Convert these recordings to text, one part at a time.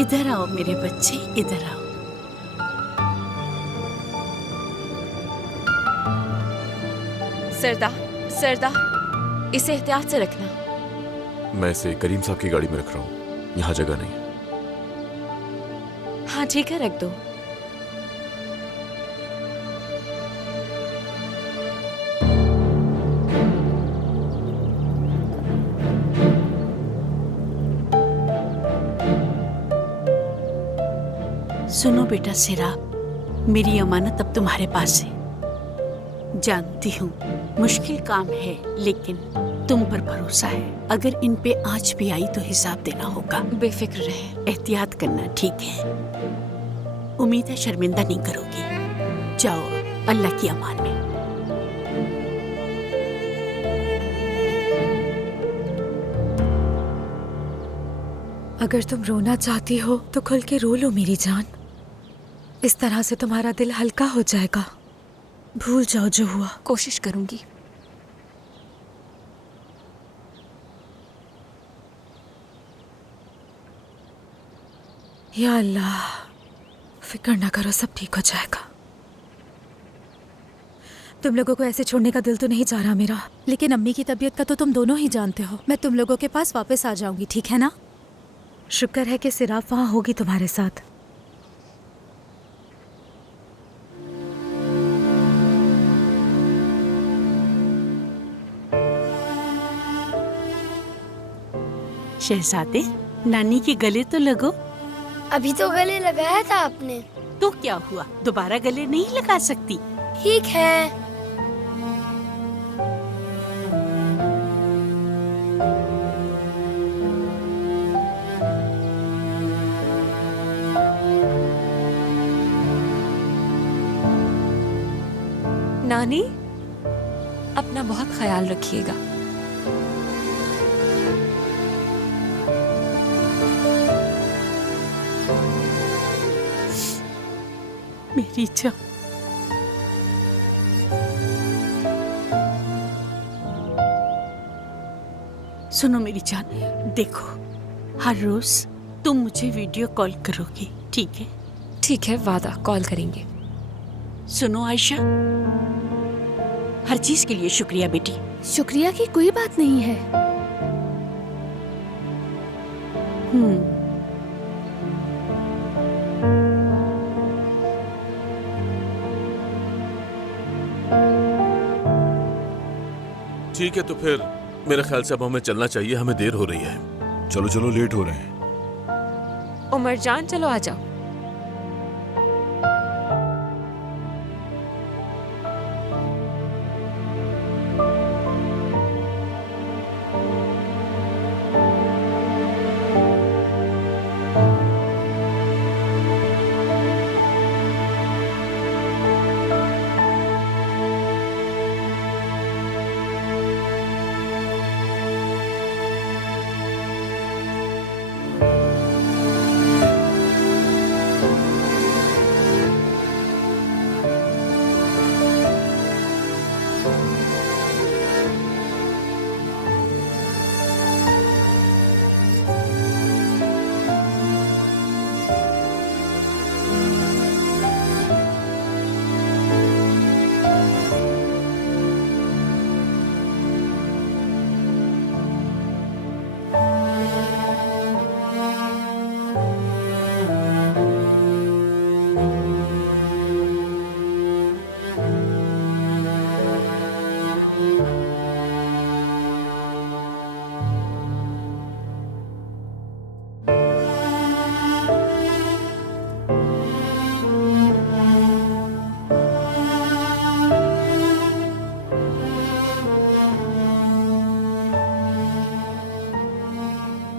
इधर आओ मेरे बच्चे, इधर आओ। सरदार, सरदार, इसे एहतियात से रखना। मैं इसे करीम साहब की गाड़ी में रख रहा हूँ, यहाँ जगह नहीं है। हाँ ठीक है, रख दो। सुनो बेटा सिराब, मेरी अमानत अब तुम्हारे पास है। जानती हूँ मुश्किल काम है, लेकिन तुम पर भरोसा है। अगर इन पे आंच भी आई तो हिसाब देना होगा। बेफिक्र रहे। एहतियात करना, ठीक है? उम्मीद है शर्मिंदा नहीं करोगी। जाओ अल्लाह की अमान में। अगर तुम रोना चाहती हो तो खुल के रो लो मेरी जान। इस तरह से तुम्हारा दिल हल्का हो जाएगा। भूल जाओ जो हुआ। कोशिश करूंगी। या अल्लाह, फिक्र ना करो, सब ठीक हो जाएगा। तुम लोगों को ऐसे छोड़ने का दिल तो नहीं चाह रहा मेरा, लेकिन अम्मी की तबीयत का तो तुम दोनों ही जानते हो। मैं तुम लोगों के पास वापस आ जाऊंगी, ठीक है ना? शुक्र है कि सिराफ वहां होगी तुम्हारे साथ। शहजादे, नानी के गले तो लगो। अभी तो गले लगाया था आपने। तो क्या हुआ, दोबारा गले नहीं लगा सकती? ठीक है। नानी, अपना बहुत ख्याल रखिएगा। मेरी जान। सुनो मेरी जान, देखो हर रोज तुम मुझे वीडियो कॉल करोगी, ठीक है? ठीक है, वादा, कॉल करेंगे। सुनो आयशा, हर चीज के लिए शुक्रिया बेटी। शुक्रिया की कोई बात नहीं है। ठीक है, तो फिर मेरे ख्याल से अब हमें चलना चाहिए, हमें देर हो रही है। चलो चलो, लेट हो रहे हैं। उमर जान, चलो आ जाओ।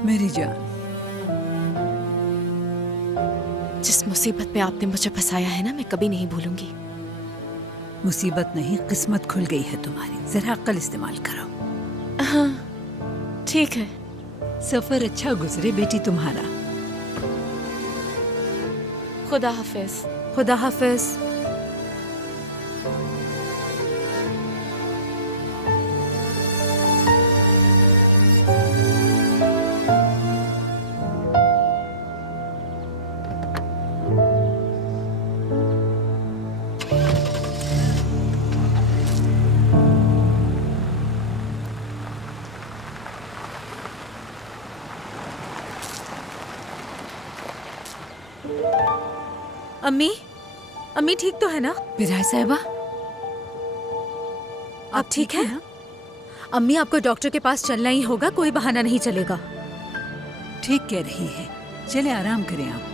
मेरी जान, जिस मुसीबत में आपने मुझे फंसाया है ना, मैं कभी नहीं भूलूंगी। मुसीबत नहीं, किस्मत खुल गई है तुम्हारी। जरा अक्ल इस्तेमाल करो। हाँ ठीक है। सफर अच्छा गुजरे बेटी तुम्हारा। खुदा हाफिज। खुदा हाफिज। अम्मी, अम्मी ठीक तो है ना? विराय साहिबा, आप ठीक है? अम्मी, आपको डॉक्टर के पास चलना ही होगा, कोई बहाना नहीं चलेगा। ठीक कह रही है। चले आराम करें आप।